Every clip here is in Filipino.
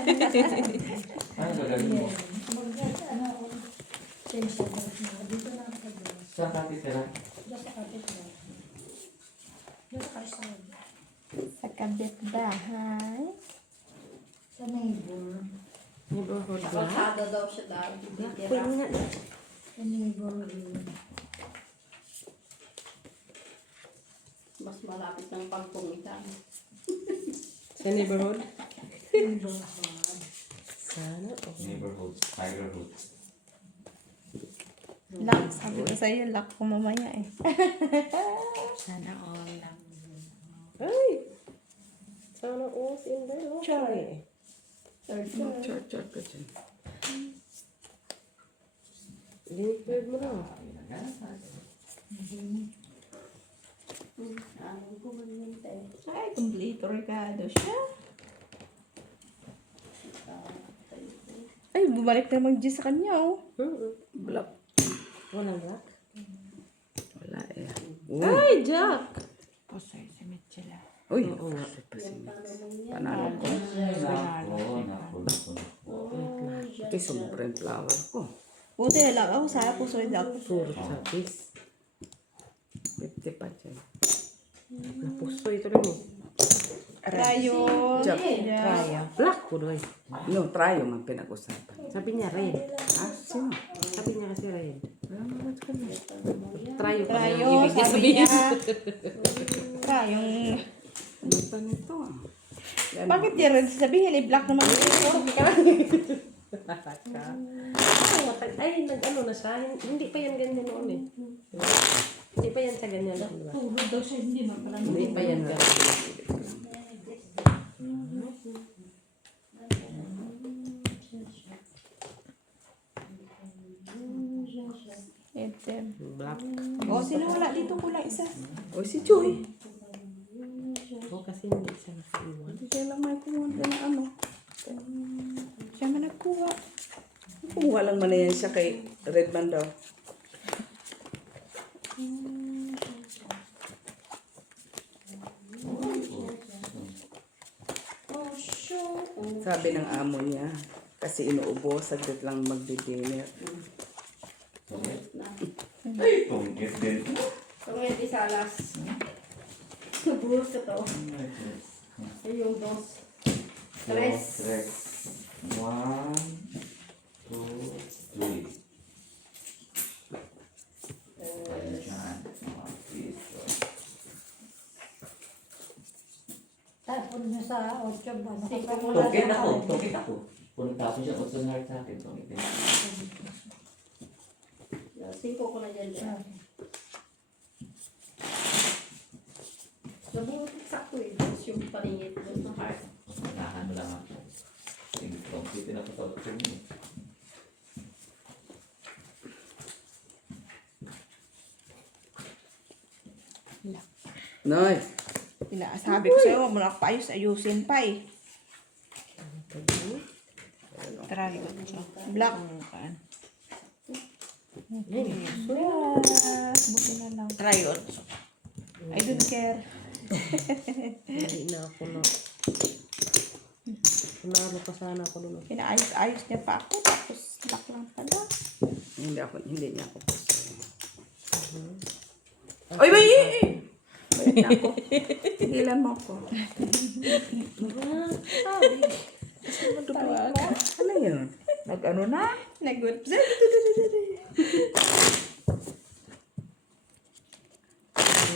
Ano gagawin mo? Saan ka titira? Sa kapitbahay. Sa neighbor. Neighborhood Sa black. kalsada daw siya daw. Black Titira. queen nga. Sa neighbor yun. Mas malapit ng pagpumitan. Sa neighborhood. Neighborhood. Sana. Neighborhood, tigerhood. Lock. Sabi ko sa'yo, lock ko mamaya eh. Sana all lang. Ay! Sana all's in there. Choy. Char ka dyan. Ginipid mo na. Ano ko ba yun tayo? Ay, kumplito Ricardo siya. Ay, bumalik na mag-G sa kanya oh. Black. Walang black? Wala eh. Ay, Jack! Pusoy si Mitchell. Uy, Oo nga. panalo ko. Naku. Ito yung sobrang flower ko. Buti na lang ako sa puso daw. Puro sapis. 50 pa dyan. Napuso ito rin eh. Rayon. Jack. Yeah. Black po doy. No, try yung ang pinag-usapan. Sabi niya red. Ah, sino? Sabi niya kasi red. Ano ka na? Try pa rin Rayon, ang ibig niya sabi sabihin. niya. Rayong. Ano pa nito ah? Yan. Bakit yan rin sabihin eh, black naman ito. Ay, nag-ano na siya. Hindi pa yan ganyan noon eh. Hindi pa yan sa ganyan. Diba? Tulog daw siya, hindi man pala. Hindi pa yan ganyan. Ito. Black. O, sino wala dito kulang isa? O si Joy. O kasi hindi siya nakaiwan. Hindi siya lang may kumunta na ano. Siya man nagkuha. Kumuha lang man na yan siya kay Redman daw. Sabi ng amo niya, kasi inuubo, saglit lang magdi-dinner. Ay, tungkit din. Tungit isalas. Buhos ka to. Ay, yung dos. Tres. Tres. 1, 2, 3. Ayan. Mga piso. Tapon niya sa 8 ba? Tungkit ako. Tungkit ako. Kung tapos siya, utsan heart sa akin. Tungkit din. 5 ko na dyan dyan. Nabuti sakto eh. Dos yung paningit. Dos na heart. Nakano lang ako. Tungkit din ako sa utsan niya. Nice. Sabi ko sa'yo, wag mo na ayusin pa eh. Try ko. Black. Yes. Buti na lang. Try it. I don't care. Hindi na ako na. Kunaro pa sana ako doon. Pinaayos-ayos niya pa ako. Tapos black lang pala. Hindi niya ako. Oy, wait! Balik na ako. Tigilan mo ako. Tawag. Ano yun? Nag-ano na? Nag-good.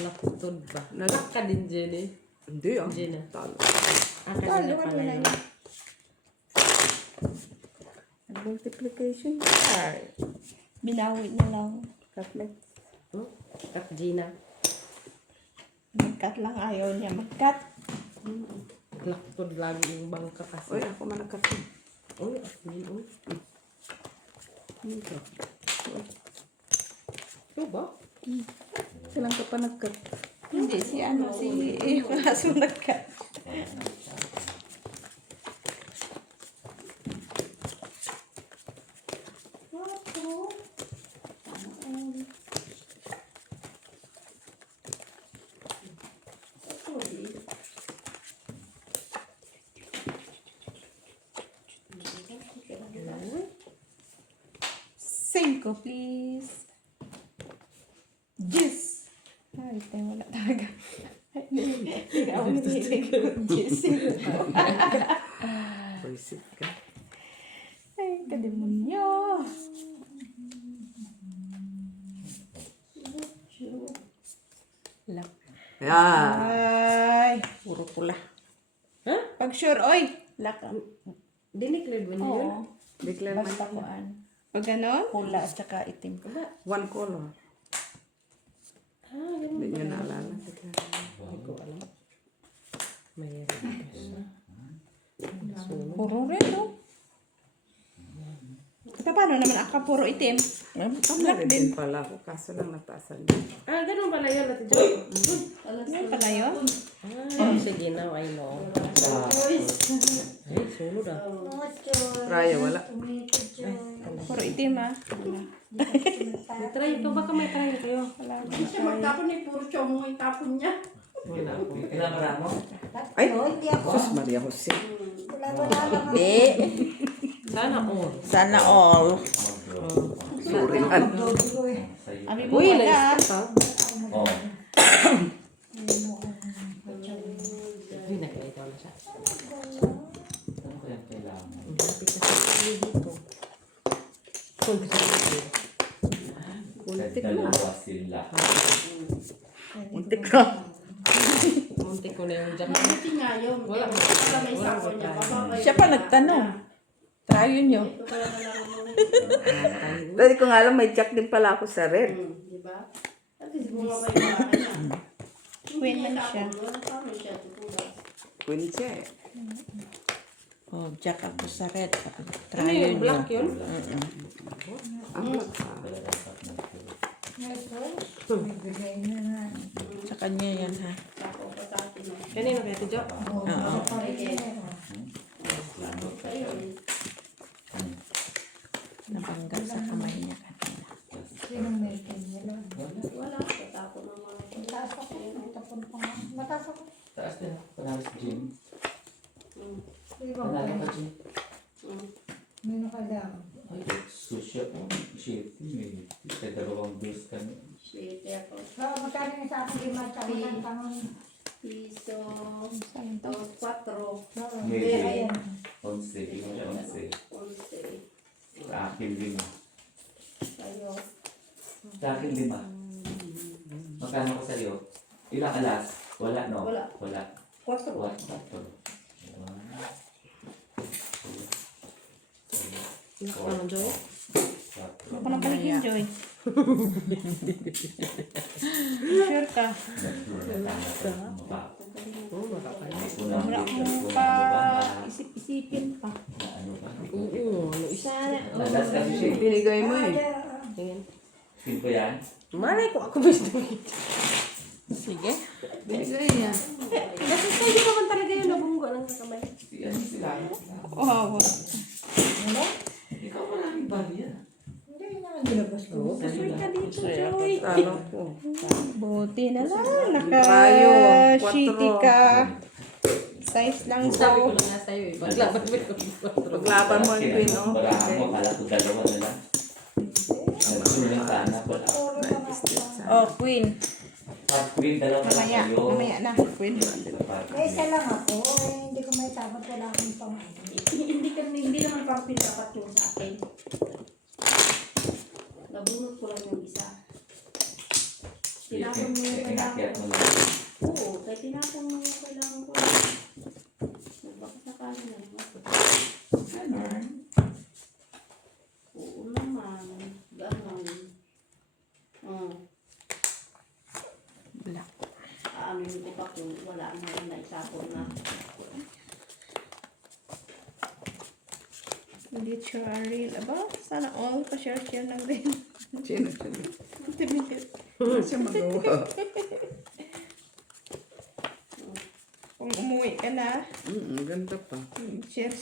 Nakutod ba? Black ka din dyan eh. Hindi ah. Dyan ah. Talo. Kanina pala yun. Multiplication card. Binawi na lang. Cutlet. Oh, Kat Gina. Mag-cut lang. Ayaw niya mag-cut. Laktod lagi yung bangka kasi. Uy, ako man nagkatid. Uy, yun uy. Ito. Ito ba? Silang ka pa nagkat. Hindi, si yung aso nag-cut. ko, please. Juice. Ay, tayo wala talaga. Hindi ako nililig ko. Juice. Pwisit ka. Ay, kademonyo. Lap. Yeah. Ay, puro pula. Ha? Pag sure, oy. Lak. Dineclared mo niya yun? Oo. Declare mo. Basta kuan. Pag ganon, pula at saka itim. One color. Ah, ganun. Hindi nyo naalala. Declare. Hindi ko alam. Mayroon pa siya. Sunod. Puro red, oh. Paano naman ako puro itim? Black din pala ako. Kaso lang nataasan niya. Ah, ganun pala yun, Ate Jo. Ano pala yun? Ah, sige, now I know. Ay, sunod ah. Raya, wala. Puro itim, ah. Try ito, baka may try kayo. Hindi siya magtapon eh. Puro chomo yung tapon niya. Wala po. Kailangan mo? Ay, Hindi ako. Sus Maria Jose. Wala lang. Hindi. Sana all. Sana all. Surihan. Abi mo Uy, wala. nag-stop ha? Oo. Hindi, nag-ito na siya. Ano ko yung kailangan? Lapit na sa tayo dito. Muntik na. Dalawa sila. Muntik na. Muntik ko na yung jacket. Mabuti nga yun. Wala. Wala may Wala sako may niya. try. Bababay Siya pa niya. nagtanong. Try yun yun. Ito pala na lang mo. Dati ko nga alam, may jack din pala ako sa red. Diba? At least bumabay yung bahay niya. Queen man siya. Paano siya tutulas? Queen siya eh. Oh, jack ako sa red. Ano Try yun? yun yun. Black yun? Ang black pa. Bibigay na nga. Sa kanya yan, ha? Sako pa sa atin. Kanino kaya Ate Jo? Oo. Sa'yo. Nabangga sa kamay niya kanina. Sinong may nila? Wala. Tatapon ng mga Mataas ako. Tapon pa nga. Mataas ako. Taas din. Panalo sa gym. Iba Panalo ko. ka gym. Nino kailangan? Ay, sushi ako. Shit. May dalawang bills kami. shit. Ako. So, magkano yung sa akin lima tsaka ng tangon? Piso. Saan to? Tapos 4. Maybe. Ayan. 11. Ikaw siya 11. 11. Sa akin 5. Sa'yo. Sa akin 5. Magkano ko sa'yo? Ilang alas? Wala, no? Wala. Wala. 4. What? Black naman, Joy. Ako na paligin, Joy. Sure ka? Oo, makakala. Wala akong pa isip-isipin pa. Oo, ano isa na. Nadas kasi siya. Binigay mo eh. Tingin. Feel ko yan? Malay ko ako gusto. Sige. Binigay niya. Kasi sa'yo naman talaga yun, nabunggo ng kamay. Yan sila. Wow. Ikaw maraming bali yan. Hindi naman ginabas ko. Sure ka dito, Joy. Talo ko. Buti na lang. Tayo, Naka-shitty ka. Size lang Sabi ko to. lang nga sa'yo eh. Paglaban mo yung Paglaban mo yung queen, oh. Barahan mo, kala ko dalawa na lang. Nagsulo lang sana. Wala. Puro na nga. Oh, queen. Part queen, dalawa na Mamaya. kayo. Mamaya na. Queen. May isa lang ako. Hindi ko may tapos. Wala akong pang Hindi naman pang pinapat yung sa akin. Nabunot ko lang yung isa. Tinapon mo yung Inakyat kailangan mo ko. lang. Oo, kaya tinapon mo yung kailangan ko. Baka sakali na naman. Ganon. Oo naman. Ganon. Black. Aamin ko pa kung wala naman na isapon na. Hindi siya real. Aba, sana all pa-share-share lang din. Sino siya? Timidit. Siya magawa. Kung umuwi ka na, Ganda pa. share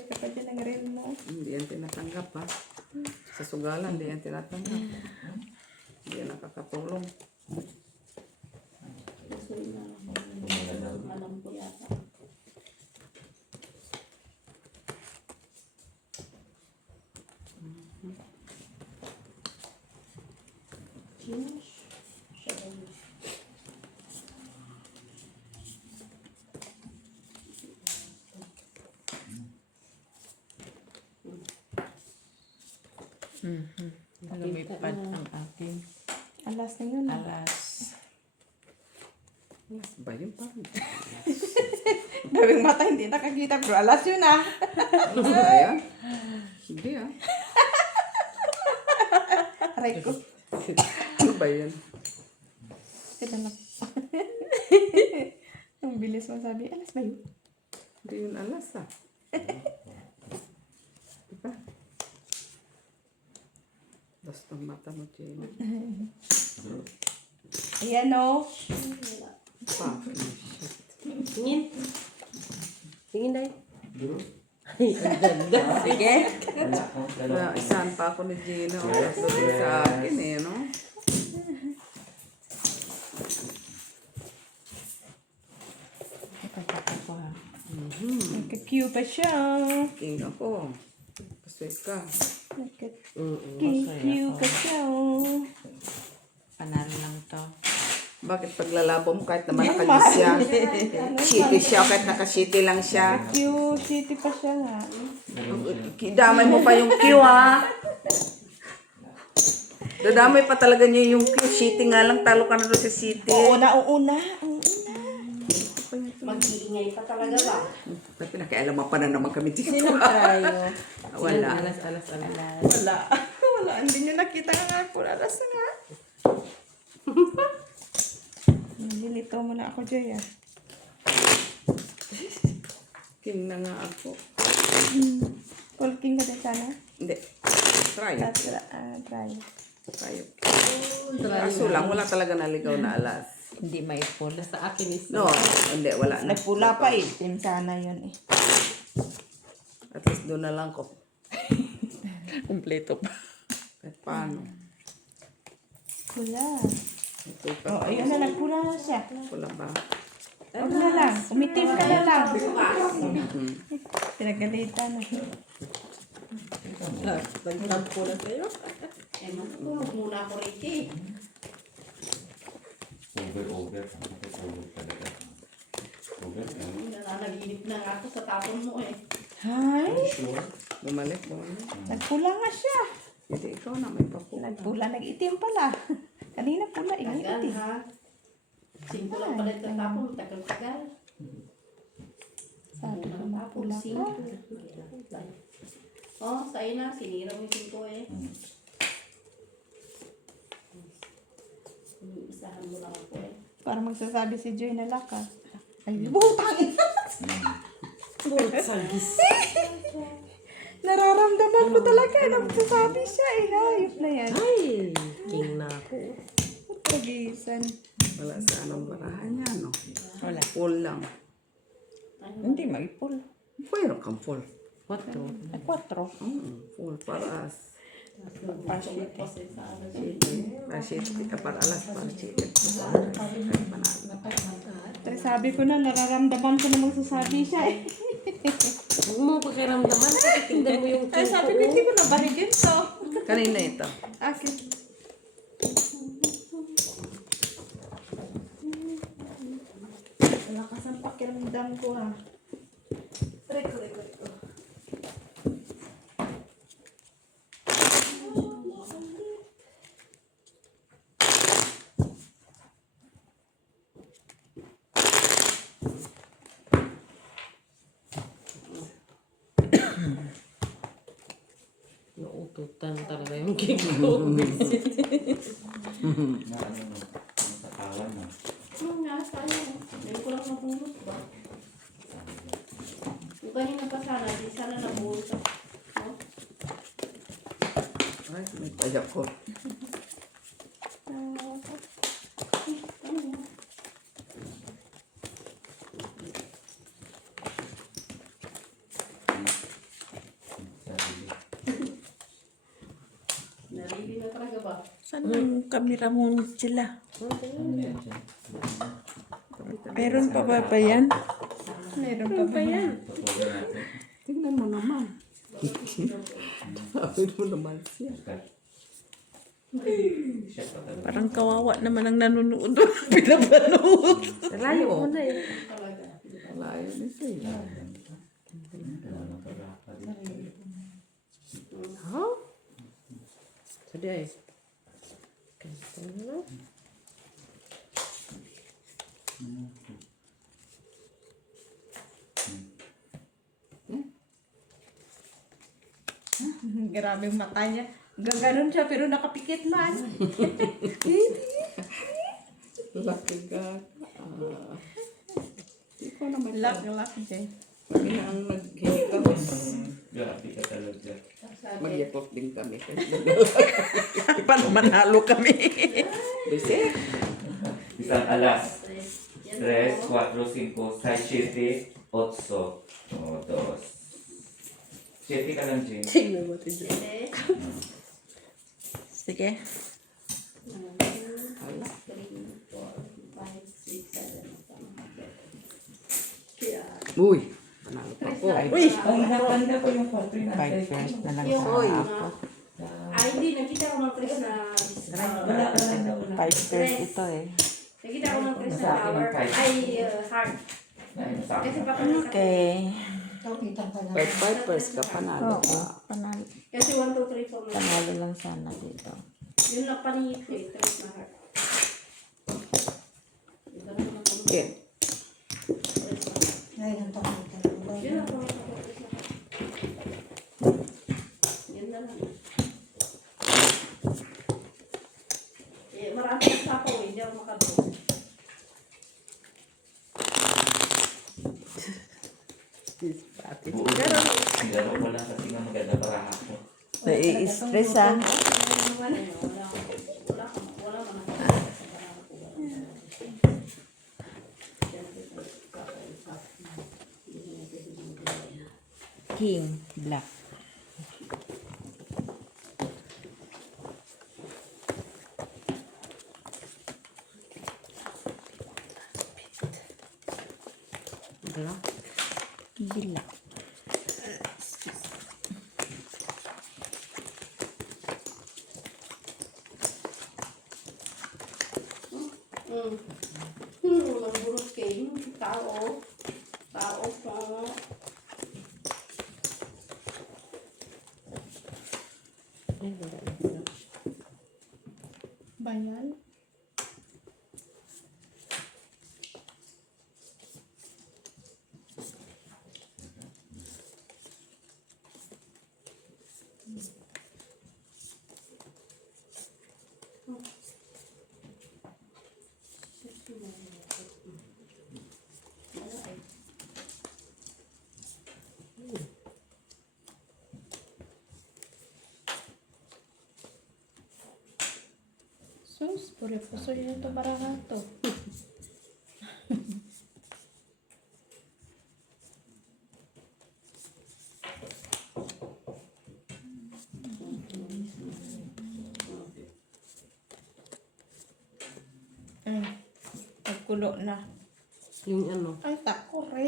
ka pa dyan ng reel mo. Hindi yan tinatanggap ha. Sa sugalan, hindi yan tinatanggap. Hindi yan nakakatulong. Gusto na alam ko yata. Siya daw yun. Lumipad ang aking Alas na yun. alas. Alas ba yun pa? Gawing mata hindi nakakita bro. Alas yun ah. Alas ba yan? Hindi ah. Aray ko. Ano ba yan? Ito na. Ang bilis mo sabi. Alas ba yun? Hindi yun alas ah. Diba? Basta mata mo, Jenna. Ayan o. Pa. Tingin. Tingin dahil. Bro. Ay, ang ganda. Sige. Wala ko. Kaya isahan pa ako ni Gina. O, tatlo din sa akin eh, no? Nagka-cue pa siya. King ako. Kasi ka. Nagka-cue pa siya. Panalo lang to. Bakit paglalabo mo kahit naman nakagis siya? Shitty siya kahit nakashitty lang siya. Cue city pa siya nga. Damay mo pa yung Q ha. Dadamay pa talaga niya yung Q. Shitty nga lang. Talo ka na doon sa city. Oo na. Mag-iingay pa talaga ba? Ba't pinakialaman pa na naman kami dito? Sinong tayo? Wala. Alas. Wala. Wala. Hindi nyo nakita nga ako. Alas nga. Nililito mo na ako, Joy ah. King na nga ako. Talking ka din sana? Hindi. Try. Try. Tayo. Kaso lang, wala talaga naligaw na alas. Hindi may pula. Sa akin is No, hindi, wala na. Nagpula pa eh. Team sana yun eh. At least doon na lang ko. Kompleto pa. Kahit paano. Pula. Ito pa. Oh, ayun na. Nagpula na siya. Wala ba? Huwag na lang. Umitim ka na lang. Pinagalitan na. nagtampo na kayo. Eh, matulog muna ako rito eh. Over. Over talaga. Over. Nananaginip na nga ako sa tapon mo eh. Hay. Sure. Bumalik. Nagpula nga siya. Hindi, ikaw na may papo. Nagpula. Nag-itim pala. Kanina pula. Tagal Itim. ha. 5 lang pala ito tapon. Tagal-tagal. Sabi ko na Tapon, pula 5. ka. Oh, sa'yo na. Sinira mo yung 5 eh. Iniisahan mo lang ako eh. Para magsasabi si Joy na lakas. Ay, butang! Nararamdaman ko talaga na magsasabi siya eh. Hayop na yan. Ay, king na ako. Pagisan. Wala sa anong barahan niya, no? Wala. Full lang. Hindi, mag-pull. Pwede kang full. What to? Ay, 4. Full para as. Passion. Shitty ka para alas. Para shitty. Pero sabi ko na, nararamdaman ko na magsasabi siya eh. Huwag mo pakiramdaman. Tingnan mo yung Ay, sabi ko, hindi ko nabaligin to. Kanina ito. Akin. Malakas ang pakiramdam ko ha. Reko. Naututan talaga yung king ko. Na sa kawan na. Nga, sayang. Ngayon ko lang nabulot ba? Kung kanina pa sana, di sana nabulot ako. No? Ay, may payak ko. Narili na talaga ba? Saan ang kamera mo sila? Ano yan siya? Meron pa ba yan? Meron pa ba yan? Patuloy natin. Tingnan mo naman. Sabi mo naman siya. Cut. Siya pa talaga. Parang kawawa naman ang nanonood. Pinapanood. Layo mo na eh. Talaga. Layo din siya. Wala pa rapa dito. Ha? Jadi ay. Ganito na. Grabe yung mata niya. Gaganon siya pero nakapikit man. Laki ka. Hindi ko naman. Lak dyan. Kami na ang naghinikamas. Grabe ka talaga. Magyakot din kami. Paano manalo kami? Bisi? Isang alas. 3, 4, 5, 6, 7, 8, 2. 7 ka lang, Jane. Tingnan mo ito dyan. Ate. Sige. 1, 2, 3, 4, 5, 6, 7. Kaya. Uy! Manalo pa po. Uy! Ang hinapan ko yung 4 na First na lang Yung sana ako. ako. Ay, hindi. Nakita ko ng Chris na... Wala. 5 first ito eh. Nakita ko ng Chris na Sa akin flower. ang kahit. Ay, heart. Kasi baka Okay. Nakita ka na. 5 first ka panalo Oo. ka. Panalo. Kasi 1, 2, 3, 4 na. Panalo lang sana dito. Yun na paningit ko eh. Chris na heart. Iba na naman kung Okay. Chris na heart. Ngayon ang takita. Yun ang paningit ko Chris na heart. Yun na lang. Eh, marami ang sapaw eh. Hindi ako makadro. Laro ko lang kasi nga maganda para ako. Nai-stress ah. King Black. Wala. Bila. Walang burot kayo. Tao. Tao po. Ay, wala na. Bayan. Sus, pure puso yun ito barahato. Ay, nagkulo na. Yung ano. Ay, takore.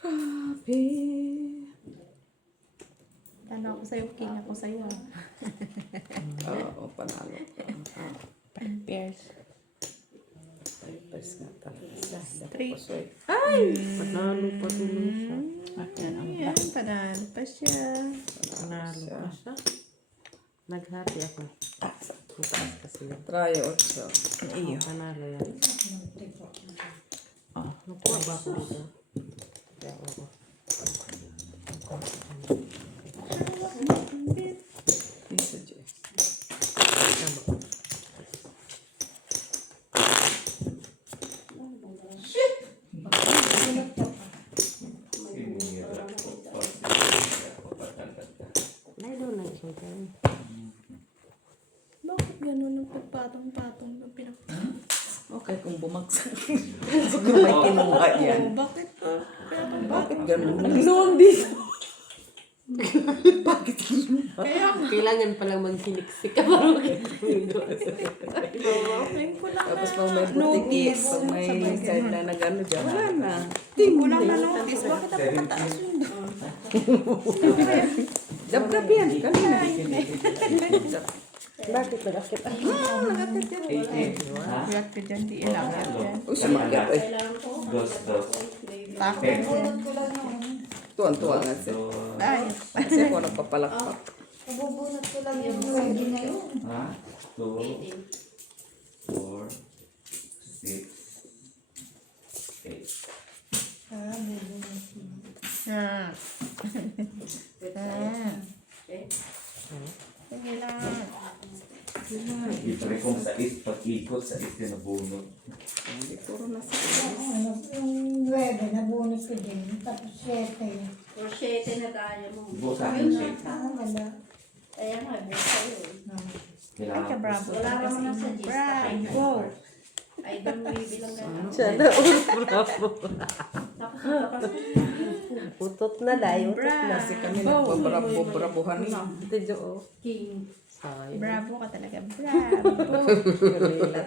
Grabe. Ano ako sa'yo, king ako sa'yo. Oo, panalo ka. 5 pairs. 5 first nga talaga. Three. Panalo pa tuloy siya. Ayan, panalo pa siya. Panalo pa siya. Naghati ako. Mataas kasi yun. Try 8. Iyo. Panalo yan. Nakuha ba ako dito? Kaya ako. Isa dyan. Nay, doon na siya dyan. Bakit ganun ang pagpatong-patong ng Okay, kung bumagsak. Siguro may kinuha yan. bakit? Bakit ganun? Nagluwag dito. Bakit kinuha? Kaya nga. Kailangan palang maghiliksik ka para makikita. Tapos pag may butiki, pag may side na nag-ano dyan, wala na. Hindi ko lang na-notice. Bakit ako mataas yun? Dab-dab yan, kanina. Bakit nag-akit? 18. Ha? React ka dyan, di ilang yan. Uy, sumakit eh. Kailangan ko. Dos. Tako. Bunot ko lang yun. Tuwan-tuwa nga siya. Ay, Kasi ako nagpapalakpak. Nabubunot ko lang yung ready na yun. Ha? 2, 4, 6, 8. Ah, bubunot ko. ah. Okay. Sige lang. Libre kong sa pag-ikot sa tinabunot. Hindi, puro na siya. Ano, yung 9, nabunot ko din. Tapos 7. Or 7 na tayo mo. Busa Yun ng na. shape. Ah, wala. Kaya nga, busa sa'yo eh. Kailangan Ay, bravo. Wala naman ang suggest. Bravo. Ay, doon mo bilang gano'n. Sana all bravo. Tapos, Utot na dahil, utot na. Kasi kami nagpabrabuhan na. Ito jo. king. Sayang. Bravo ka talaga. Bravo. Ang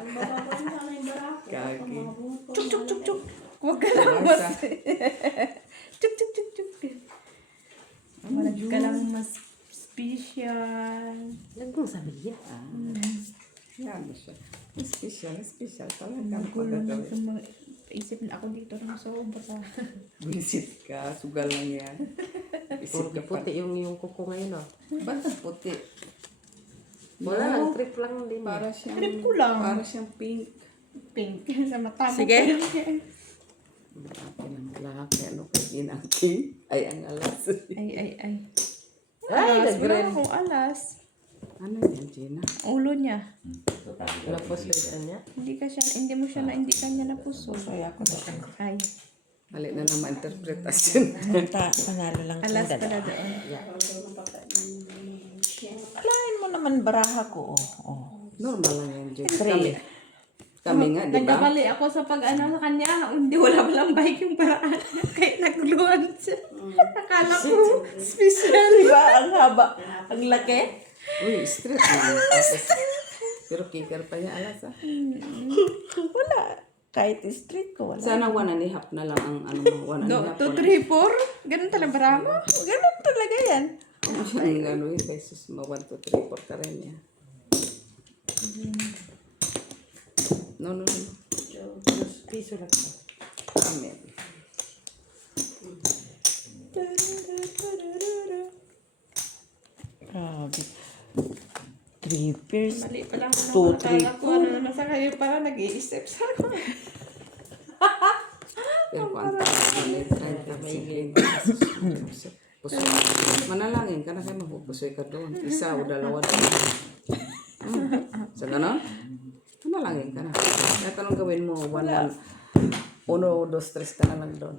bababa mo sana yung barako. Kaki. Chuk, chuk, chuk, chuk. Huwag ka lang mas... Chuk, chuk, chuk, chuk. Huwag ka lang mas special. Huwag mong sabihin. Yan siya. Special talaga. Gulo na Pagkagawin. sa mga isip na ako dito ng sobra. Visit ka, sugal lang yan. Isip Puro ka pa. puti yung kuko ngayon ah. Ba't ang puti? Wala lang, trip lang din. Para siyang, Trip ko lang. para siyang pink. Pink sa mata mo. Sige. Pink. Malaki ng lalaki. Ano kay ginangking? Ay, ang alas. Ay. Ay, Alas, wala nag-red. akong alas. Ano yan, Gina? Ulo niya. Lapos lang niya. Hindi mo siya na, hindi kanya na puso. Kaya ako na. Ay, Mali na naman interpretasyon. Panalo lang alas kung pala dalawa. doon. Alain mo naman baraha ko. Normal lang yan, Gina. Kami nga, di ba? Nagkamali ako sa pag-ano sa kanya. Hindi, wala palang bike yung paraan. Kaya nagluhan siya. Akala ko special. Diba? Ang haba. Ang laki. Uy, straight lang. Tapos, pero kicker pa niya alas ah. Wala. Kahit street ko, wala. Sana 1.5 na lang ang ano mo, 1.5. 2, 3, 4. Ganun talaga barama. Ganun talaga yan. Ang ano yun, pesos mo, 1, 2, 3, 4 ka rin niya. No. Piso lang. Amen. Grabe. 3 pairs. Mali pa lang. 2, 3, Ako ano na sa kayo para nag-iisip. Sabi ko, Pero kung ang tayo, 30 pesos. Puso. Manalangin ka na kayo, mapupusoy ka doon. Isa o dalawa doon. Sa ganon? Manalangin ka na. Kahit anong gawin mo, 1, 1, 1, 2, 3 ka na lang doon.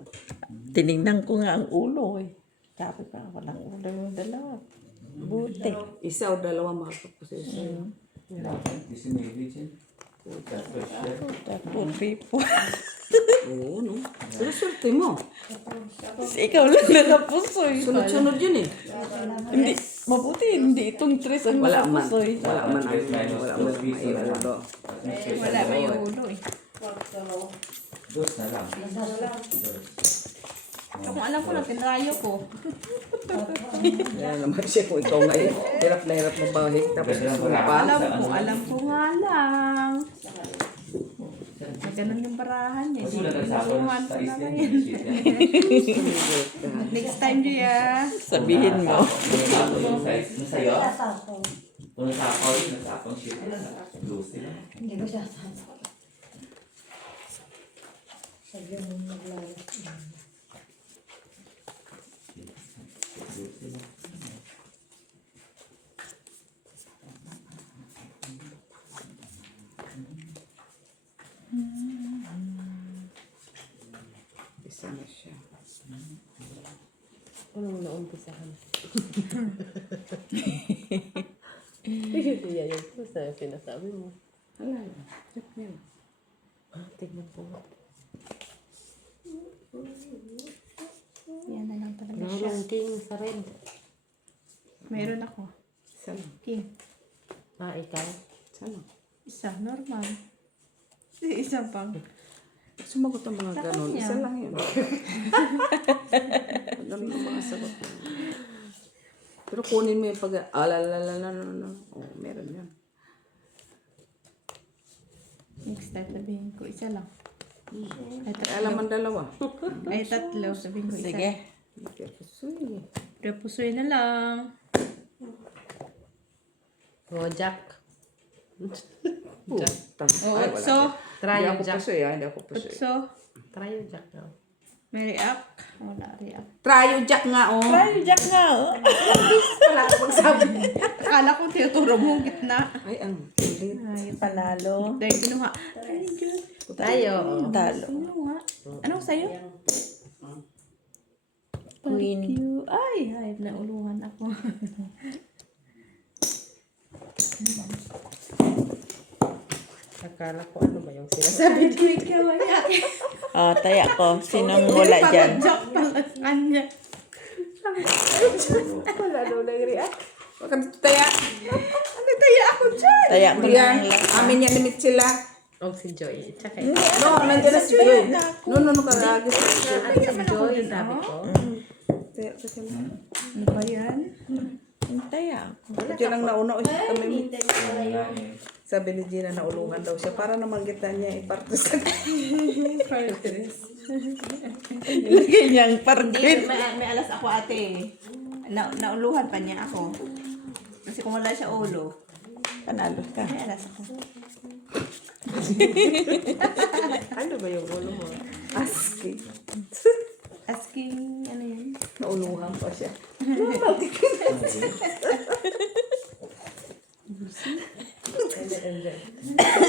Tinignan ko nga ang ulo eh. Sabi pa, walang ulo yung dalawa. Buti. Isa o dalawa makapusoy sa'yo. Tapos 3, 4. Oo, no? Pero swerte mo. Ikaw lang na napusoy. Sunod-sunod yun eh. Hindi, mabuti hindi itong 3 ang Wala man. napusoy. Wala man ang maiulo. wala ba yung ulo eh. Dos na lang. Kung alam ko na, tinrayo ko. Kaya naman siya kung ikaw ngayon. Hirap na hirap mo bahig. Tapos gusto mo pa. Alam ko nga lang. Ganun yung barahan niya. Mas wala nagsapon sa is yan. Next time, Gia. Sabihin mo. Nagsapon yung size. Nasa'yo? Sasapaw. Kung nagsapon, nagsapon shit. Lucy lang. Hindi ko sasapaw. Sabi mo maglalas. Lucy lang. Isa na siya. Anong naumpisahan? Kaya yun po sa sinasabi mo. Hala, trip niya. Tignan po. Yan na lang talaga siya. Nalong king sa red. Meron ako. Isa lang. Okay. Ikaw. Isa lang. Isa, normal. Isa pang. Sumagot ang mga Sa ganon. kanya. Isa lang yun. Ganun ang mga sagot. Pero kunin mo yung pag... Oh, meron yan. Next time, sabihin ko, isa lang. Ay, Kaya alam ang dalawa. Ay, tatlo. Sabihin ko, isa. Sige. Sige. Pero pusoy na lang. O, Jack. O, utso. Try Hindi yung ako Jack. pusoy, hindi ako pusoy. Utso. Try yung Jack daw. May react. Wala react. Try yung Jack nga, oh. Ay, Jack nga, oh. Akala ko tinuturo mo gitna. Ay, ang kulit. Ay, Panalo. dahil kinuha. Tayo. Talo. Kinuha. Anong sa'yo? Queen. You. Ay, nauluhan ako. Akala ko ano ba yung sinasabi. Sabi ko, ikaw ay Oh, taya ko. Sinong wala dyan? joke pala sa kanya. Wala daw nag-react. Huwag ka dito, taya. Ano tayo ako dyan? Taya mo Yan, lang. amin yan limit sila. O, si Joy. Tsaka No, nandiyan na si Joy. No, kagagi sa si Joy, sabi ko. Taya, kasi lang. Ano ba yan? Taya ako. Ito lang nauna, uy, kami. Hintay ko pala yun. Sabi ni Gina, naulungan daw siya para na magitan niya iparto sa Ilagay niyang parkit. May alas ako ate. Nauluhan pa niya ako. Kasi kung wala siya ulo, Panalo ka. may alas ako. Ano ba yung ulo mo? aski. Asking, ano yan? Nauluhan pa siya.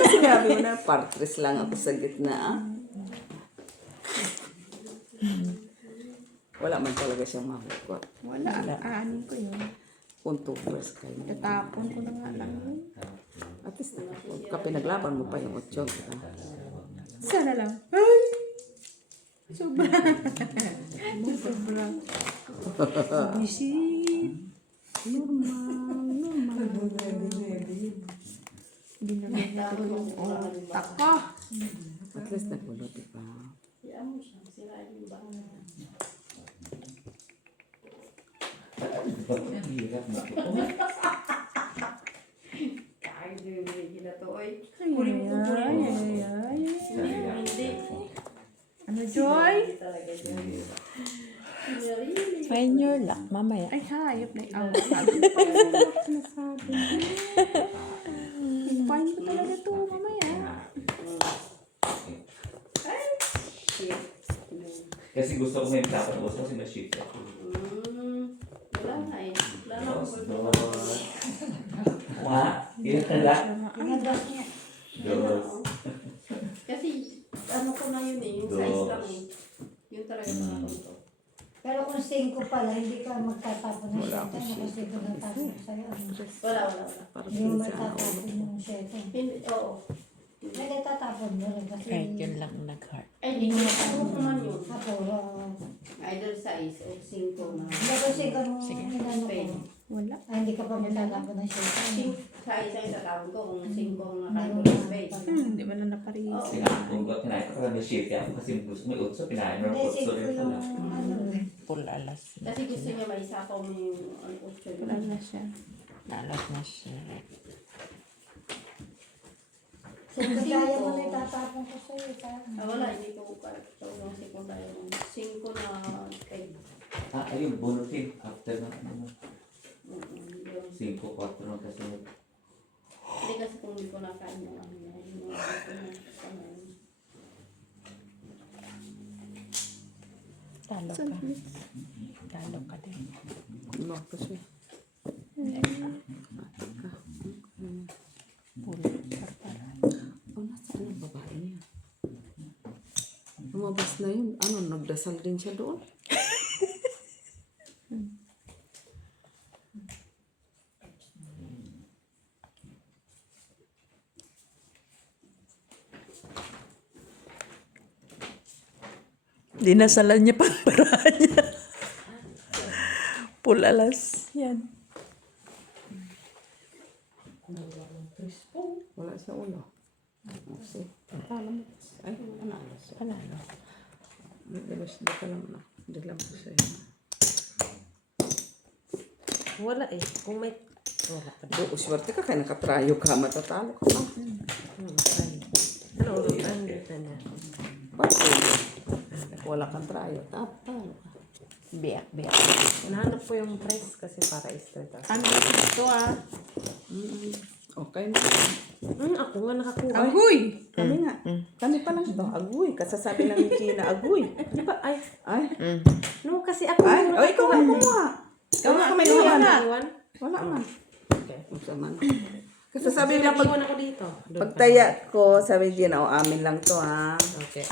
Sinabi mo na, partres lang ako sa gitna, ah. Wala man talaga siyang mahugot. Wala. Aanin ko yun. Kung tupers kayo. Tatapon ko na nga lang yun. At least, ka pinaglaban mo pa yung 8. Sana lang. Ay! Sobra. Sobra. Bisit. Hindi na natulog. Oh, tako. At least, nagulot pa. Yan mo siya. Sirain yung baka na. Ang hirap mo. Kahit yung gila to, oy. Ay. Hindi. Ano, Joy? Hindi talaga siya. Really? Find your luck. Mamaya. Ay, hayop na yung sabi. Find ko talaga to mamaya. Kasi gusto ko may tapos. Gusto ko kasi ma-shift ako. Wala na eh. Wala na Dos, ako. dos. Wah, yun talaga. Pinadas niya. Dos. Kasi ano ko na yun eh. Yung size lang eh. Yun talaga mga konto. Pero kung 5 pala, hindi ka magtatapon ng 7. Kasi kung natapon sa'yo, Wala. Para hindi mo pinsan ako. magtatapon yung 7. Hindi, oo. Hindi tatapon mo rin kasi Kahit yun lang nag-heart. Ay, hindi ko natanong naman yun. ako, Idol size o 5 na. hindi ko siguro inano Spain. ko. Wala. Ay, hindi ka pa magtatapon ng 7. Sa isang tatawag ko kung 5 ang nakalagay sa space. Hindi mo na naparehas. Kung kinain ko may shift yan. Kasi gusto may utso, pinain mo Hindi, utso 5 rin yung pala. ano eh. Full alas. Kasi gusto niya maisapaw mo yung utso. Wala na siya. Alas na siya. Sige, kaya mo na itatapon ko sa'yo. Wala, hindi ko pa yung secondary. 5 na kay. Ayun, bunutin. After na, ano, Yung 5, 4 na kasunod. Hindi kasi kung hindi ko nakain yung ano na yung mga gusto na kasama. Talo ka. Talo ka din. No, kasi. Full. Parpara. Oh, nasaan ang babae niya? Lumabas na yun. Ano, nagdasal din siya doon? Dinasalan niya pang paraan niya. Full alas. Yan. eh. Ay, panalo. Panalo. Di ka lang na. Di lang po sa'yo. Wala eh. Kung may... Wala pa din. Oo, swerte ka kaya nakatrayo ka. Matatalo ka pa. Ano, ang dito niya. Bakit? Wala kang trayo. Talo ka. Biyak, biyak. Nahanap ko yung price kasi para straight ako. Ano ito Okay na. Ako nga nakakuha. Agoy! Kami nga. Kami pa lang ito. Agoy. Kasasabi lang ni Gina, agoy. Di ba? Ay, Ay. no, kasi ako Ay. yung O, ikaw nga kumuha. Ikaw nga kamay naman. Iwan? Wala man. Okay. Masama na. Kasasabi niya Iwan ako dito. pagtaya ko, sabi Gina, o amin lang to ha. Okay.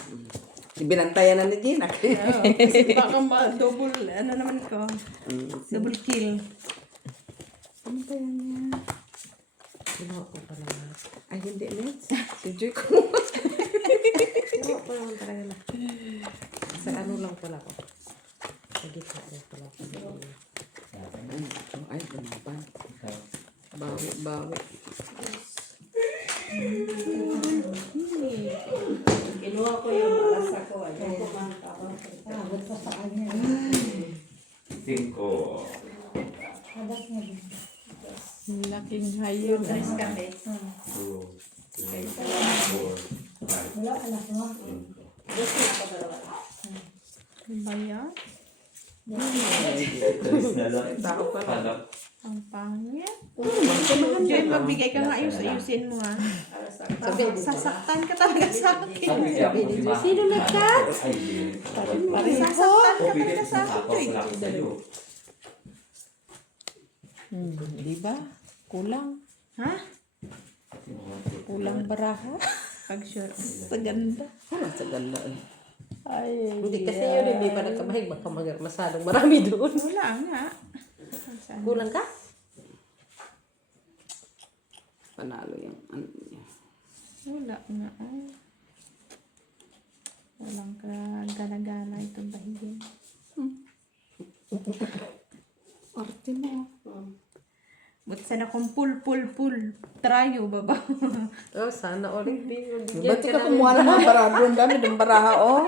Binantayan na ni Gina. Kasi baka double, ano naman ko? Double kill. Binantayan niya. Ginawa ko pa naman. Ay, hindi, Let's. Si Joy ko. Ginawa ko naman talaga na. Sa ano lang pala ko. Sa gitna lang pala ko. Ay, bumaban. Bawi, bawi. Kinuha ko yung alas ako. Ayaw ko mangka ko. Abot pa sa kanya. 5. Hadas niya din. Laking hayon. Alis kami. 2, 3, 4, 5. Wala, alas mo. Gusto na ako dalawa. Ano ba yan? Alis na lang. Tao ka lang. Hanap. Ang pangit. Joy, magbigay ka nga ayusin mo ha. Alas ako. Sasaktan ka talaga sa akin. Sabi niya, Sino nag-cut? Ay, Sasaktan ka pwede talaga sa akin, ako Joy. lang sa'yo. Di ba? Kulang. Ha? Kulang baraha. Pag sure. Sa ganda. Wala sa ganda eh. Ay, Hindi kasi yun, hindi pa nagkamahig. Baka masadong marami doon. wala nga. Kulang ka? Panalo yung ano niya. Wala nga. Ay. Walang kagala-gala itong bahigin. Arte mo. Buti sana kung pull. Trayo, baba. Oh, sana ulit. Ba't ka kumuha na ng baraha? Doon dami ng baraha, oh.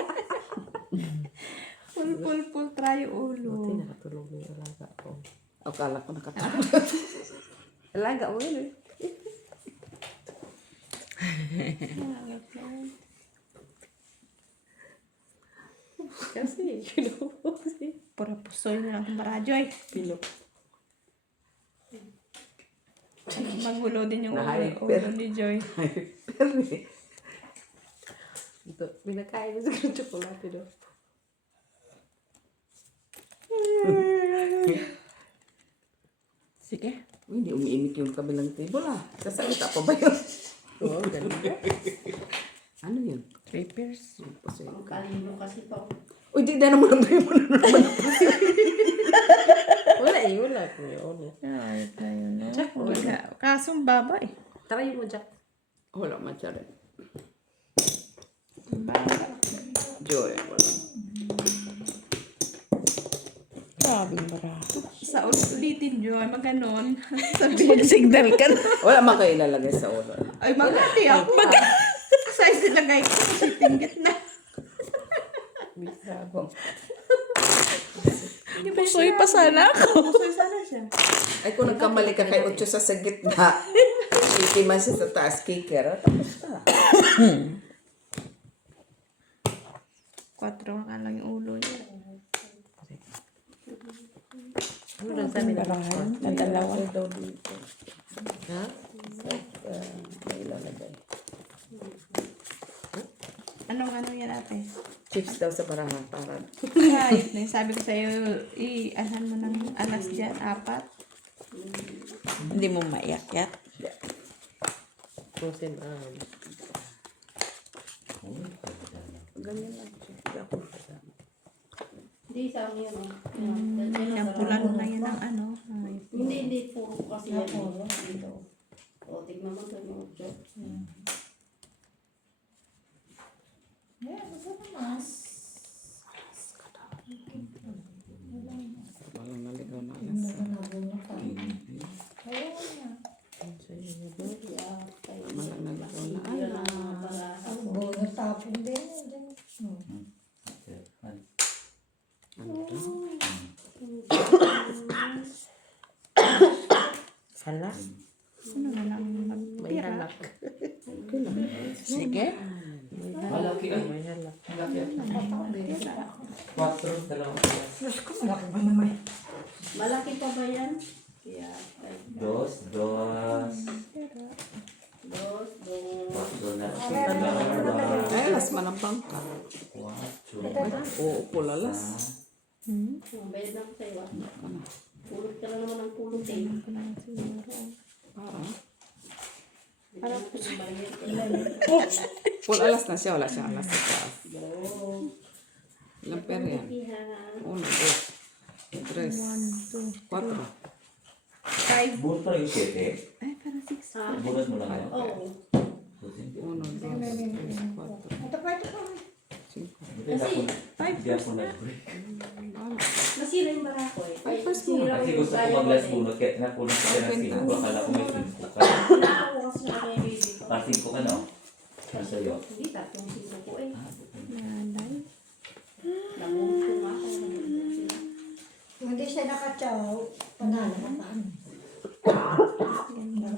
Pull, trayo, ulo. Buti nakatulog yung alaga ko. Akala ko nakatapos. Alaga mo yun eh. Kasi, kasi. Pura pusoy na lang itong barajoy. Pinok. Magulo din yung Na-hyper. ulo ni Joy. Ito, pinakain mo siguro chocolate doon. Sige. Hindi umiimik yung kabilang table ah. Sasalita pa ba yun? Oo, ganun. Ano yun? Papers. Ang kalino kasi to. Uy, di na naman ang mo na naman. Wala eh, wala ko yun. Ay, tayo na. Jack, Wala. Kasong baba eh. Try mo, Jack. Wala man siya rin. Baba. Joy, wala. Sabing bara. Sa ulitin, Joy. Maganon. Sabi signal ka na. Wala man kayo ilalagay sa ulo. Ay, magati ako. Size ilagay ko. Sitinggit na. Pusoy pa sana ako. Pusoy sana siya. Ay, kung nagkamali ka kay Ocho sa gitna, shiki man siya sa taas kicker, tapos ka. 4 nga lang yung ulo niya. Ano lang sa amin? Na dalawa. Ha? May ilalagay. Anong ano yan ate? Chips daw sa baraha para. Kahit na sabi ko sa'yo, i-anan mo ng alas dyan, 4. Hindi mo maiyak-yak. Kung sin, Ganyan lang siya. Hindi sa amin yun. Yung pulano na yun ang ano. Ay, Hindi puro kasi yan. Dito. O, tignan mo ito yung otso. Walang naligaw na alas. Walang naligaw na alas. Kahapon din. Okay. Ano daw? Hala. Ano na lang May magtira? halak. Sige. Malaki ay. May halak. Malaki ay. 4, dalawang oras. Malaki ba naman? Malaki pa ba yan? Kaya, 2, 2. dos. 4 na. Ay, alas manabang ka. 4. Oo, pulalas. Bayad na ako sa'yo. Pulot ka na naman ng pulot eh. Parang. Pulalas na siya, wala siyang alas sa taas. Ilang pera yan? 1, 2, 3, 4. Bunot pa rin yung 7. Ay, parang 6. Bunot mo lang yun. Oo. 1, 2, 3, 4, Ito pa, ito pa. 5. Hindi ako nag-break. Nasira yung barako eh. Ay, first mo. Nasira Kasi yung gusto ko barako mag-last eh. bunot. Kaya napunod ka ng 5. Akala ko may 5 ka. Nakakuha kasi na kay baby ko. 5 ka no? Ano sa'yo? Hindi, tatlong sino ko eh. Nanay. Namunod ko nga ako. Kung hindi siya nakatsaw, panalo ka pa.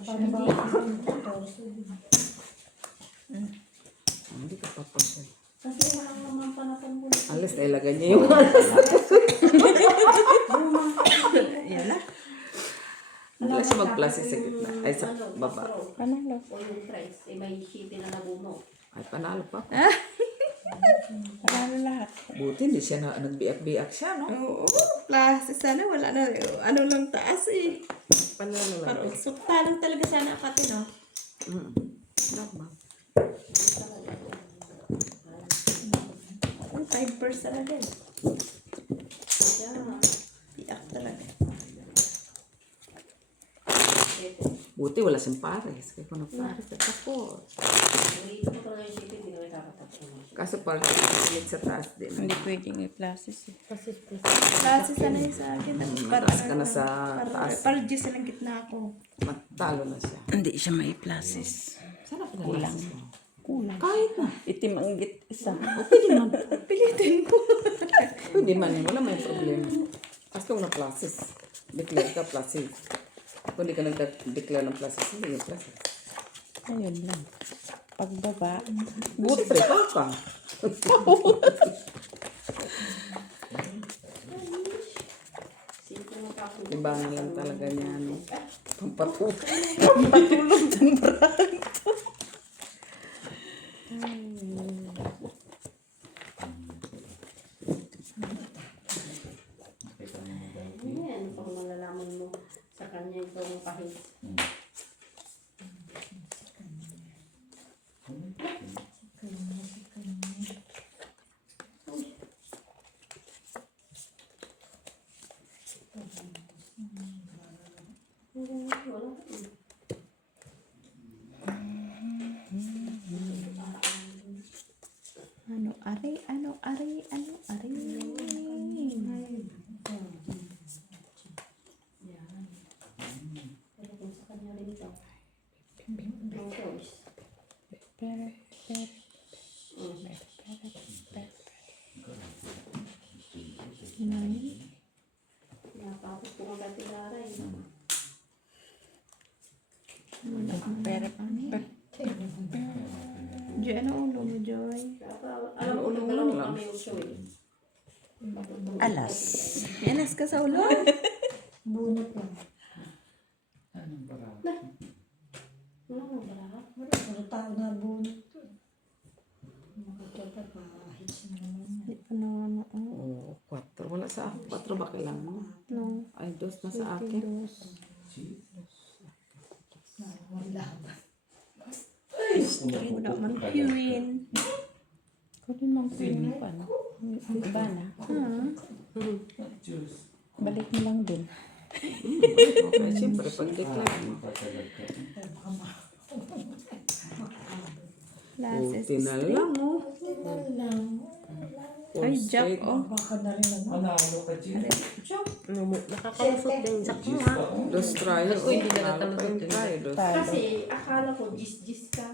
Paano ba ako? Hindi ka papasay. Kasi nakakamampanapan mo. Alas na ilagay niya yung Yan na. Wala siya mag-plastic sa gitna. Ay, sa baba. Panalo. O yung price, eh may shipping na nabuno. Ay, panalo pa. Panalo lahat. Buti hindi siya na nagbiak-biak siya, no? Oo. Plus, sana wala na. Ano lang taas eh. Panalo lang. Parang talo talaga sana pati, no? Normal. 5% na din. Yeah. Piak talaga. Buti wala siyang pares. Kaya kung nagpares, tapos. Ulitin ko talaga yung shipping, hindi naman kakatapos. Kaso parang pilit sa taas din. Hindi pwedeng i-classes eh. Kasi Classes na yun sa akin. Mataas ka na sa taas. Parang Diyos sa gitna ako. Matalo na siya. Hindi siya may classes. Sana kulang. Kulang. Kahit na. Itim ang isa. Pwede man. Pilitin mo. Pwede man. Wala may problema. Basta kung na-places. Declare ka places. Kung hindi ka nag-declare ng places, hindi yung places. Ayun lang. Pagbaba. Buti ikaw ka. Simple na pa ako. Libangan lang talaga niya. No? Pampatulog. Patulog ng brand. Yan, pang malalaman mo sa kanya itong pahis. Wala. Ano ari, ano ari, ano ari. Pero kung sa kanya rin ito. Ang choice. Napakot ko ang dati laray. Joy, ano ulo mo, Joy? Alam mo, dalawa kami yung show eh. Alas. Alas ka sa ulo? bunot lang. Anong bara? Wala mo ba? Puro tao na bunot to. Makikita pa, hits na naman. Hindi pa naman. Oo, 4. Wala sa akin. 4 ba kailangan mo? No. Ay, 2 na sa akin. Wala. Wala man queen. Kunin mo ang queen pa, no? Iba na. Balik mo lang din. Okay, siyempre, pag-declare mo. Classes. Buti na lang, oh. Ay, Jack, oh. Baka na rin naman. Manalo ka, Jim. Nakakalusot din. Sakto Gis ha. ka, oh. 2 tries. Ako hindi Nanalo pa nakakalusot yung din. try, 2. Kasi akala ko gis-gis ka.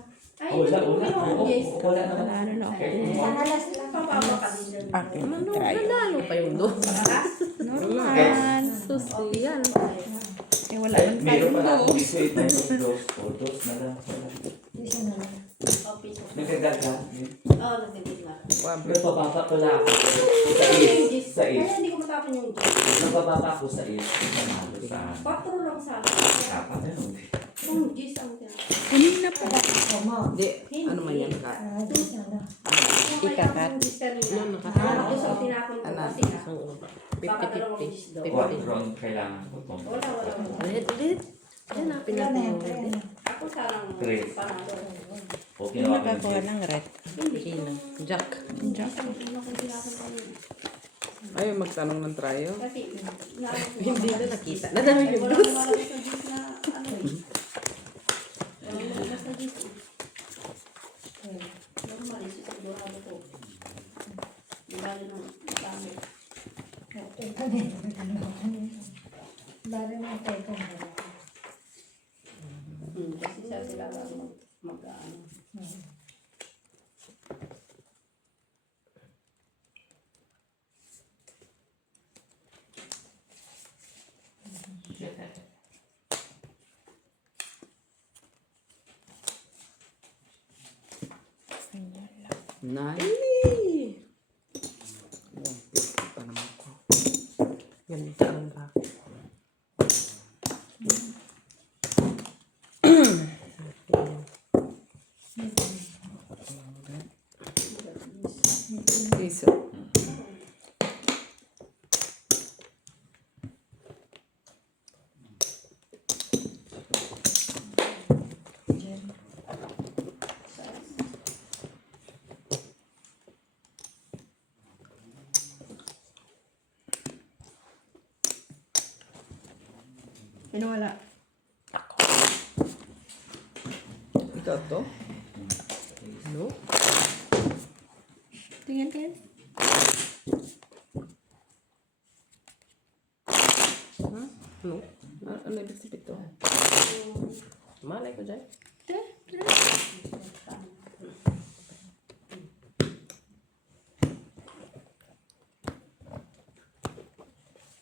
Ay, Wala, ito wala. yung Oo, yes. wala naman. Wala na ako. Isang alas lang. Pababa ka din dyan. Akin. Ano, Try. nanalo pa yung do. Normal. Social. Eh, wala man Meron tayong pa na akong dos. biskuit na yung dos. O, dos na lang. Wala. Isa na lang. Oh, piso. Nagkagaga. Oo, nagdagdag. Pero pababa pala ako. Sa is. Sa Kaya is. hindi ko matapon yung juice. Nagpababa ako sa is. Nanalo sa 4 lang sa akin. apat. Ano? Yung juice ang tinapon. Kanina pa. Ako mo. Hindi, ano man yan ka? Isa na. Ikakat. Ano, Ako nakatalo. sa tinapon ko Ano? kasi nga. Baka dalawang juice daw. 50-50. 4 ang kailangan ko to. Wala. Red, red. Hanapin natin yung red. Ako sarang Tres. panalo. O, Hindi ginawa ko nakakuha yung ng red. Hindi. Sino? Jack. Diyan. Ano kung tinapon ko yun? Ayaw magtanong ng tryo. Kasi, Hindi na nakita. Nadami yung wala dos. wala sa juice na ano eh. Wala sa juice eh. Normal eh, sigurado ko. Dibali ng dami. Bari mo tayo kung wala. Kasi siya sila lang mag-ano. Nice! Pa naman ko. Ganda ang back. Piso. Sino wala? Ikaw to? No? Tingin, tingin. Ano? Ano ibig sabihin to? Malay ko dyan.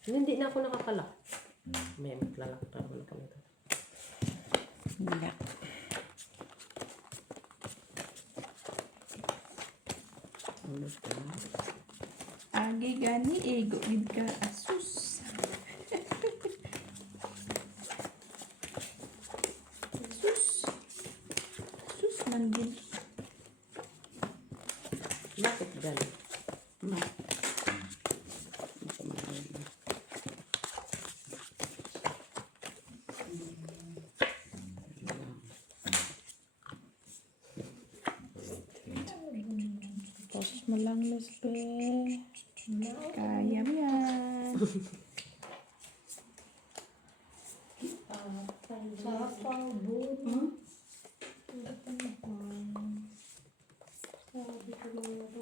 Hindi na ako nakakalak. May maglalak na ako na kami. Black. Agi gani ego gid ka asus. Asus. Asus man gid. Bakit gano'n? Tapos mo lang Lesbe. Kaya mo yan. Sapaw, buto.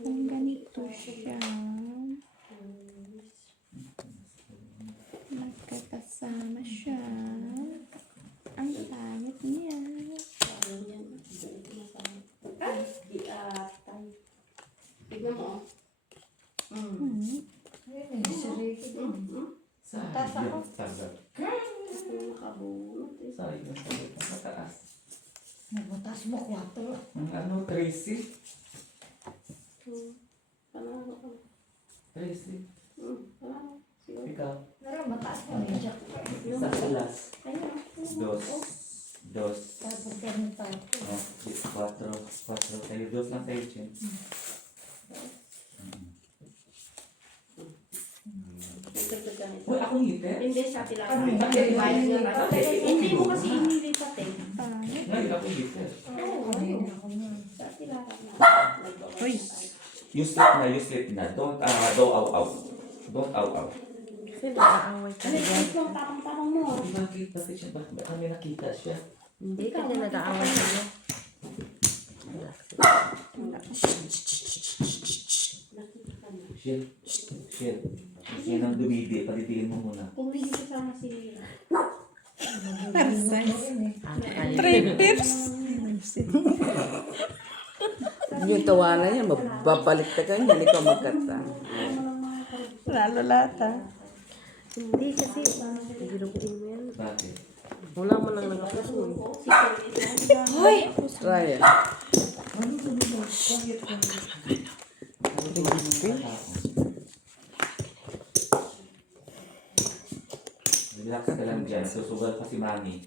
Kung ganito siya. Magkakasama siya. Ang pangit niya. Tignan mo. Ayun eh, sarili ko din. Sa Taas ako. Tagal. Nakabunot eh. Sa iyo, sa iyo. Mataas. Nagbutas mo, 4. Ang ano, Tracy? Panalo ka. Tracy. Panalo. Siguro. Ikaw. Pero mataas mo, medyo. Sa alas. Ayun. Dos. Dos. Tapos ganun pa ako. Oh, 4. 4. Sa'yo, dos lang sa'yo, Chin. Uy, ako ngiti. Hindi siya tila. Ano yun? Hindi mo kasi inilipat eh. Pangit. Ngayon ako ngiti. Oo, Ayun ako na. sa tila ka na. Uy. You sleep na. Don't aw. Don't aw. Kasi nag-aaway ka. Ano yung yung tapang-tapang mo? Bakit siya? Bakit kami nakita siya? Hindi kasi nag-aaway sa'yo. Shell. Yan ang dumidi. Palitigin mo muna. Kung hindi kasama si Lila. Tarzan. At tayo. Trippers. Yung tawanan niya, mababalik ka kanya, hindi ka magkata. Lalo lata. Hindi kasi, ginuguin mo yan. Bakit? Wala mo lang nakapuso. Try it. Relax ka lang dyan. Susugal pa si mami.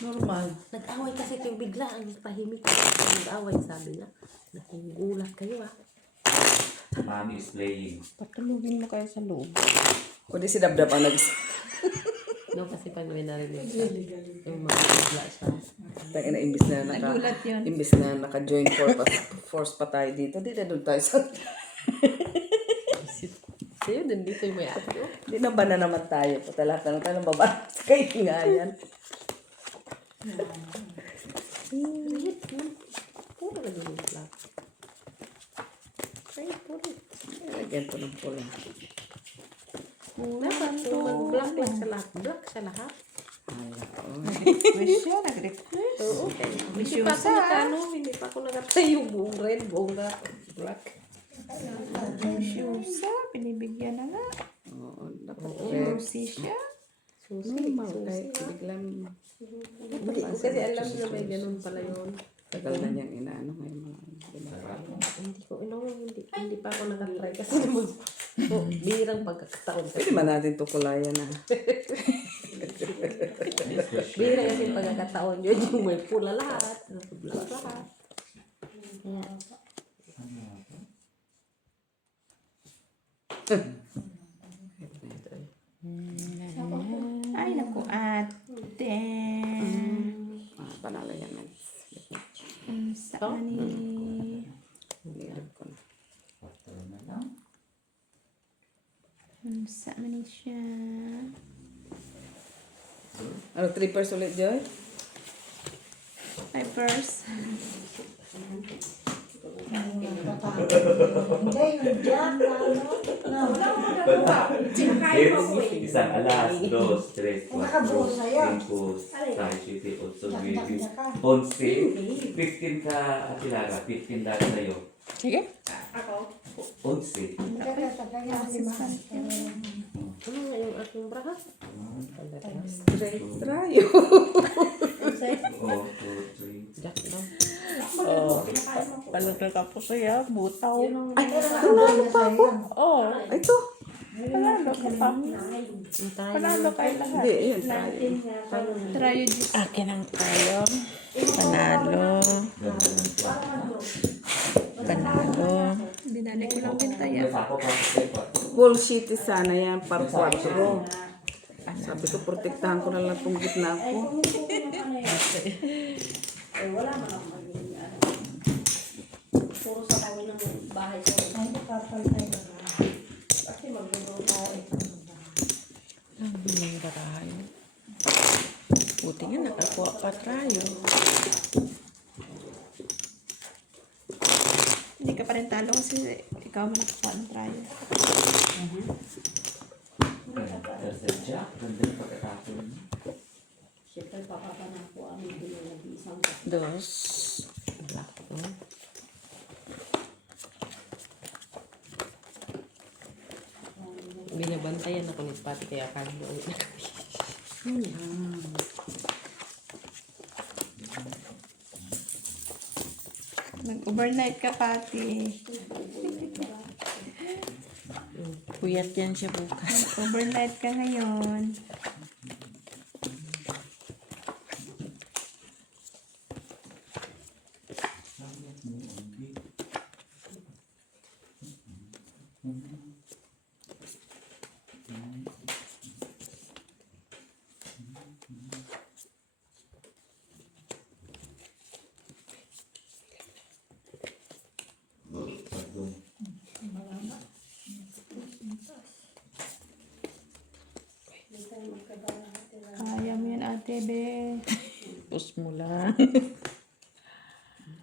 Normal. Nag-away kasi kayo bigla. Ang tahimik ka. Nag-away, sabi na. Nagugulat kayo ah. Mami is playing. Patulugin mo kayo sa loob. Kundi si Dabdab ang No, kasi pag may narinig siya, yung mga bigla siya. Tangina, imbis na Nagulat yun. imbis na naka-join force pa tayo dito, di na doon tayo sa... Sa'yo, nandito yung may ate. Oh. Di na ba na naman tayo? Puta lahat na lang tayo ng baba sa kaingayan. Puro na ganun lang. Ay, puro. Lagyan ko ng pula. Dapat kung mag-black lang sa lahat. Black sa lahat. Wish siya, nag-request. Oo, okay. Hindi pa ako nakano, hindi pa ako nakatayo. Buong red, buong black. Siya, binibigyan na nga. Oo, dapat red. Susi siya. Susi, Normal, susi. kahit biglang Hindi ko kasi alam na may ganun pala yun. tagal na niyang inaano ngayon mga Hindi ko, hindi pa ako nakatry kasi birang pagkakataon. Pwede man natin tukulayan na. Birang kasi pagkakataon yun, yung may pula lahat, black lahat. Kaya, Ay, naku, ate. Panalo yan man. Saan ni... Nilip ko na. Saan ni siya? Ano, 3 pairs ulit, Joy? Ay, purse. Hindi, yung dyan na ano. Isang alas, dos, tres, Nakabuo cuatro, sa'yo. cinco, seis, siete, ocho, nueve, Dakdak-dakan. 11, 15 ka, Atilara, 15 dahil sa'yo. Sige. 11. ano nga yung aking braha? Straight tayo. Oh, 2, 3. Jack lang. Oh. Palagay ka po siya, butaw. Ay, panalo pa ako. Oh, Ito. panalo ka pa. Panalo kayo lahat. Hindi, yun, tayo. Trayo Diyos. Akin ang tayo. Panalo. Panalo. Binali ko lang bintaya. Ako pa, pa. Full sheet sana yan, par 4. Sabi ko, protektahan ko na lang itong gitna ko. Puro sa kami ng bahay ko. Kasi magluluto tayo. Ang barayo. Buti nga nakakuha pa trayo. Hindi ka pa rin talo kasi ikaw man nakakuha ng trayo. Jack, ganda yung pagkakapon. Siyempre, papapanak ko ang isang Dos. Black ko. Binabantayan ako ni Pati kaya kami ulit na kami. Nag-overnight ka, Pati. Puyat yan siya bukas. Nag-overnight ka ngayon. Kaya mo yan, ate, be. Push mo lang.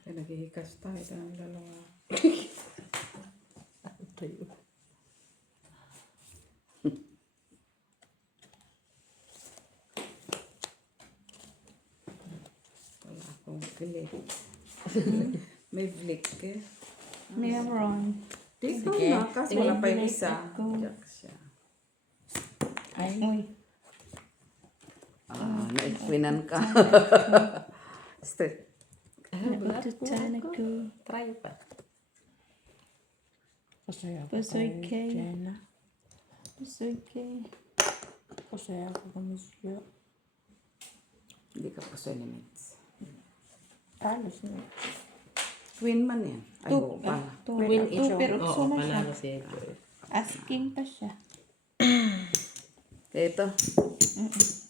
Kaya naghihikas tayo ng dalawa. Wala akong Flick. May flick eh. Meron. Dito Sige. na, kasi wala pa yung Tingnan isa. ako. Jack siya. Ay. Uy. Naikwinan ka. Step. Natutunan ako. Try pa. Pasaya ako Pusoy kay kay. Jenna. Pusoy kay. Pasaya ako kay Miss Jo. Hindi ka puso ni Mets. Talos na. Twin man yan. Ay, oo pala. Win each Pero Oo, ukso na siya. panalo si Joy. Asking pa siya. Ito. Mm-mm.